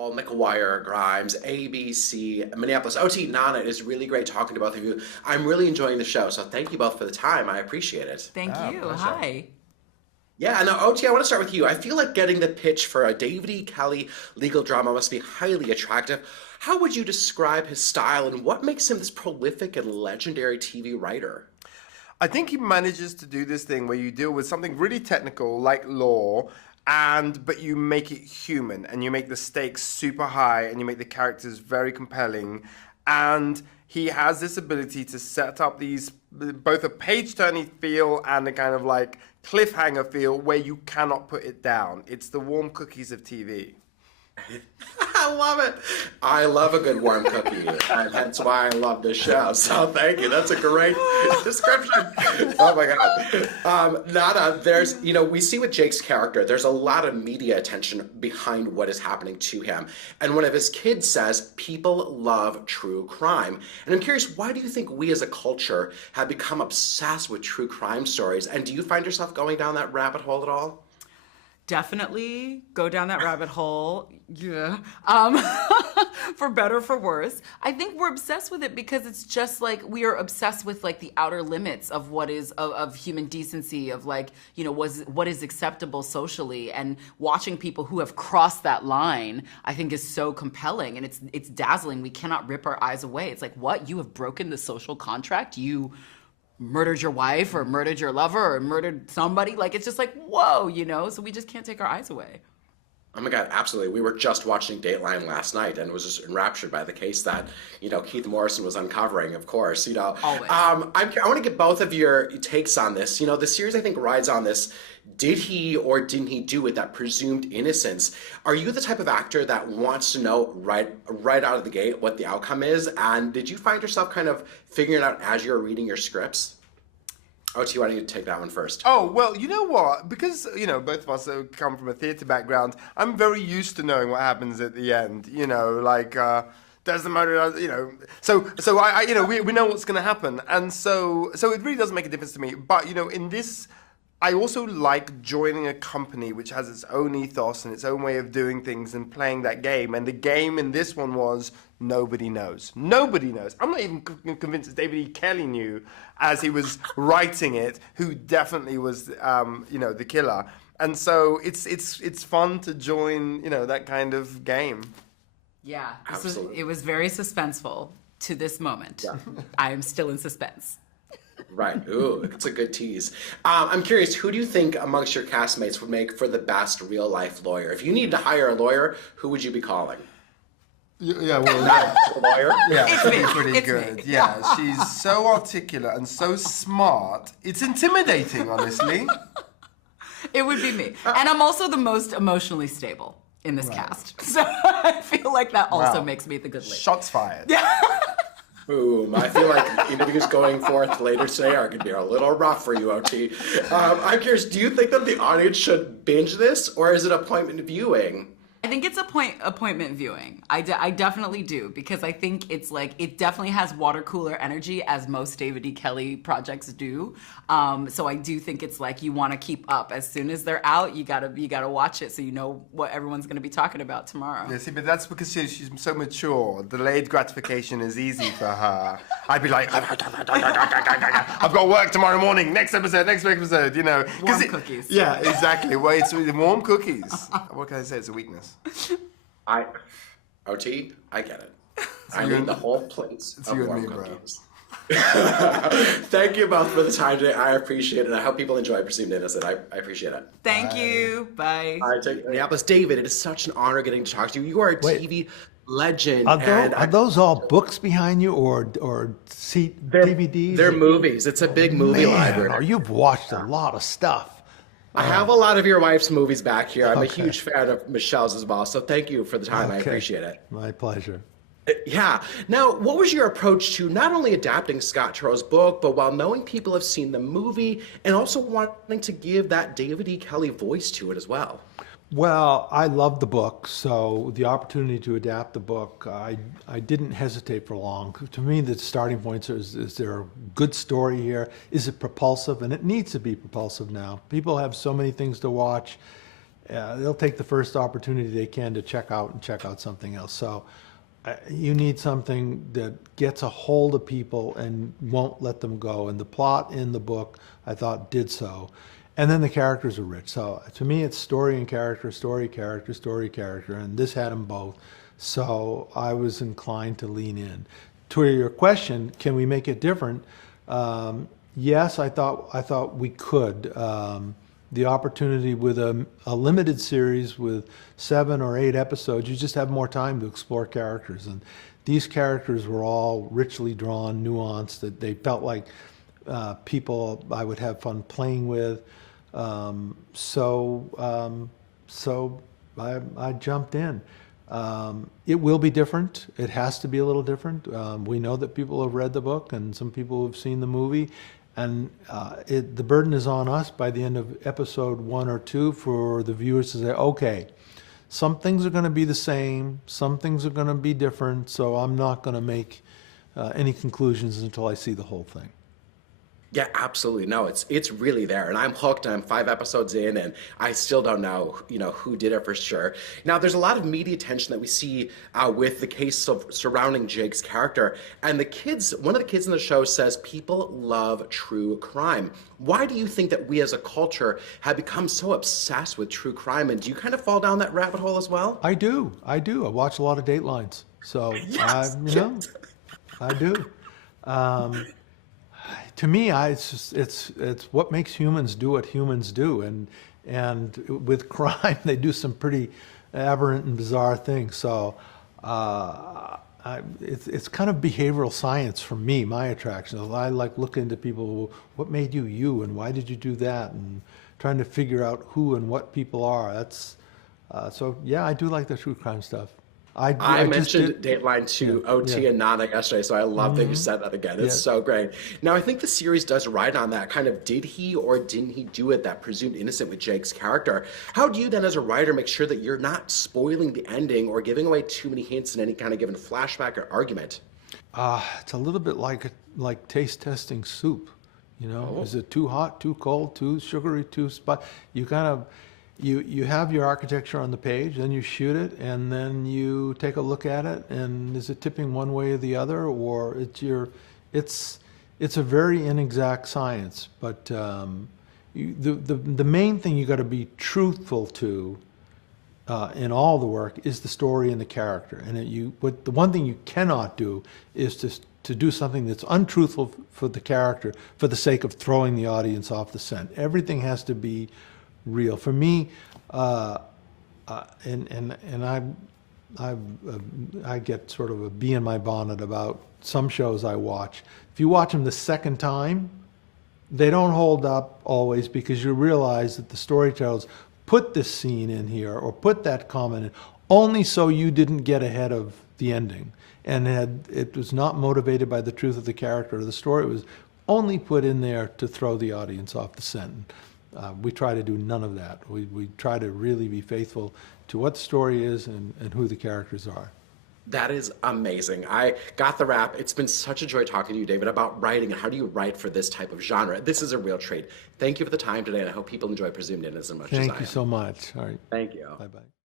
Paul, McGuire, Grimes, ABC, Minneapolis. OT, Nana, it is really great talking to both of you. I'm really enjoying the show, so thank you both for the time. I appreciate it. Thank you. Pleasure. Hi. Yeah, and OT, I want to start with you. I feel like getting the pitch for a David E. Kelley legal drama must be highly attractive. How would you describe his style and what makes him this prolific and legendary TV writer? I think he manages to do this thing where you deal with something really technical like law, but you make it human and you make the stakes super high and you make the characters very compelling. And he has this ability to set up these both a page-turning feel and a kind of like cliffhanger feel where you cannot put it down. It's the warm cookies of TV. I love it. I love a good warm cookie, and that's why I love this show. So thank you. That's a great description. Oh my God. Nana, we see with Jake's character, there's a lot of media attention behind what is happening to him. And one of his kids says, people love true crime. And I'm curious, why do you think we as a culture have become obsessed with true crime stories? And do you find yourself going down that rabbit hole at all? Definitely go down that rabbit hole. Yeah. For better or for worse. I think we're obsessed with it because it's just like we are obsessed with like the outer limits of what is of human decency, of like, what is acceptable socially, and watching people who have crossed that line, I think is so compelling, and it's dazzling. We cannot rip our eyes away. It's like, what? You have broken the social contract? You murdered your wife or murdered your lover or murdered somebody? Like, it's just like, whoa, so we just can't take our eyes away. Oh my God, absolutely. We were just watching Dateline last night and was just enraptured by the case that, Keith Morrison was uncovering, of course, Always. I want to get both of your takes on this. The series, I think, rides on this. Did he or didn't he do with that presumed innocence? Are you the type of actor that wants to know right out of the gate what the outcome is? And did you find yourself kind of figuring it out as you were reading your scripts? OT, why don't you take that one first? Oh, well, you know what? Because, both of us come from a theatre background, I'm very used to knowing what happens at the end. Does the murder, So we know what's going to happen. And so it really doesn't make a difference to me. But, in this, I also like joining a company which has its own ethos and its own way of doing things and playing that game. And the game in this one was nobody knows. Nobody knows. I'm not even convinced that David E. Kelley knew as he was writing it, who definitely was, the killer. And so it's fun to join, that kind of game. Yeah, Absolutely. It was very suspenseful to this moment. Yeah. I am still in suspense. Right. Ooh, it's a good tease. I'm curious, who do you think amongst your castmates would make for the best real-life lawyer? If you needed to hire a lawyer, who would you be calling? Yeah, well, yeah. A lawyer? Yeah, It's she's me. pretty It's good. me. Yeah, she's so articulate and so smart. It's intimidating, honestly. It would be me. And I'm also the most emotionally stable in this cast. So I feel like that also Wow. makes me the good lady. Shots fired. Boom. I feel like interviews going forth later today are going to be a little rough for you, OT. I'm curious, do you think that the audience should binge this, or is it appointment viewing? I think it's appointment viewing. I definitely do, because I think it's like, it definitely has water cooler energy, as most David E. Kelley projects do. So I do think it's like, you want to keep up. As soon as they're out, you gotta watch it so you know what everyone's going to be talking about tomorrow. Yeah, see, but that's because she's so mature. Delayed gratification is easy for her. I'd be like, I've got work tomorrow morning. Next episode. Warm cookies. Yeah, exactly. Well, it's warm cookies. What can I say? It's a weakness. OT, I get it. I need the whole plate of you and warm me, bro. cookies. Thank you both for the time today. I appreciate it. I hope people enjoy Presumed Innocent. I appreciate it. Thank you. Bye. All right, take Minneapolis. David, it is such an honor getting to talk to you. You are a TV legend. Are those all books behind you or DVDs? They're movies. It's a big movie library. You've watched a lot of stuff. I have a lot of your wife's movies back here. I'm a huge fan of Michelle's as well. So thank you for the time. I appreciate it. My pleasure. Yeah. Now, what was your approach to not only adapting Scott Turow's book, but while knowing people have seen the movie and also wanting to give that David E. Kelley voice to it as well? Well, I love the book, so the opportunity to adapt the book, I didn't hesitate for long. To me, the starting point is there a good story here? Is it propulsive? And it needs to be propulsive now. People have so many things to watch, they'll take the first opportunity they can to check out something else. So you need something that gets a hold of people and won't let them go. And the plot in the book, I thought, did so. And then the characters are rich. So to me, it's story and character, story, character, story, character. And this had them both. So I was inclined to lean in. To your question, can we make it different? Yes, I thought we could. The opportunity with a limited series with 7 or 8 episodes, you just have more time to explore characters. And these characters were all richly drawn, nuanced, that they felt like people I would have fun playing with. So I jumped in. It will be different. It has to be a little different. We know that people have read the book and some people have seen the movie. And the burden is on us by the end of episode 1 or 2 for the viewers to say, okay, some things are going to be the same, some things are going to be different, so I'm not going to make any conclusions until I see the whole thing. Yeah, absolutely. No, it's really there, and I'm hooked. I'm 5 episodes in, and I still don't know, who did it for sure. Now, there's a lot of media attention that we see with the case of surrounding Jake's character, and one of the kids in the show says people love true crime. Why do you think that we as a culture have become so obsessed with true crime, and do you kind of fall down that rabbit hole as well? I do. I watch a lot of Datelines, so Yes, I do. To me, it's what makes humans do what humans do, and with crime, they do some pretty aberrant and bizarre things. So it's kind of behavioral science for me. My attraction. I like looking into people. What made you you, and why did you do that, and trying to figure out who and what people are. That's so yeah, I do like the true crime stuff. I mentioned Dateline to OT and Nana yesterday, so I love that you said that again. It's so great. Now, I think the series does ride on that kind of did he or didn't he do it, that presumed innocent with Jake's character. How do you then, as a writer, make sure that you're not spoiling the ending or giving away too many hints in any kind of given flashback or argument? It's a little bit like taste testing soup. Is it too hot, too cold, too sugary, too spicy? You kind of... You have your architecture on the page, then you shoot it, and then you take a look at it, and is it tipping one way or the other, or it's a very inexact science. But the main thing you got to be truthful to in all the work is the story and the character. And the one thing you cannot do is to do something that's untruthful for the character for the sake of throwing the audience off the scent. Everything has to be real. For me, I get sort of a bee in my bonnet about some shows I watch. If you watch them the second time, they don't hold up always because you realize that the storytellers put this scene in here or put that comment in only so you didn't get ahead of the ending. And it was not motivated by the truth of the character or the story. It was only put in there to throw the audience off the scent. We try to do none of that. We try to really be faithful to what the story is and who the characters are. That is amazing. I got the wrap. It's been such a joy talking to you, David, about writing. How do you write for this type of genre? This is a real treat. Thank you for the time today, and I hope people enjoy Presumed Innocent as much as I am. Thank you so much. All right. Thank you. Bye-bye.